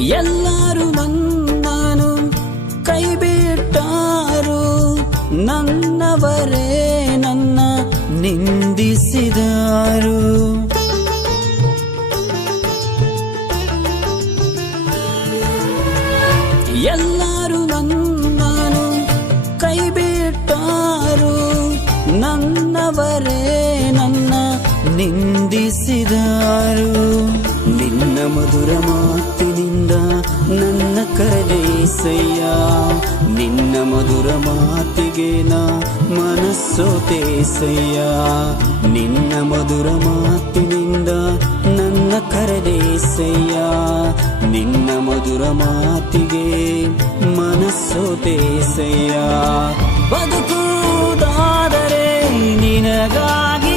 ಎಲ್ಲರೂ ನನ್ನನು ಕೈ ಬಿಟ್ಟಾರು, ನನ್ನವರೇ ನನ್ನ ನಿಂದಿಸಿದಾರು. ಎಲ್ಲರೂ ನನ್ನನು ಕೈ ಬಿಟ್ಟಾರು, ನನ್ನವರೇ ನನ್ನ ನಿಂದಿಸಿದಾರು. ನಿನ್ನ ಮಧುರ ಮಾತಿನಿಂದ ನನ್ನ ಕರೆದೇಸಯ್ಯ, ನಿನ್ನ ಮಧುರ ಮಾತಿಗೆ ನಾ ಮನಸ್ಸೋತೇಸಯ್ಯ. ನಿನ್ನ ಮಧುರ ಮಾತಿನಿಂದ ನನ್ನ ಕರೆದೇಸಯ್ಯ, ನಿನ್ನ ಮಧುರ ಮಾತಿಗೆ ಮನಸ್ಸೋತೇಸಯ್ಯ. ಬದುಕುವುದಾದರೆ ನಿನಗಾಗಿ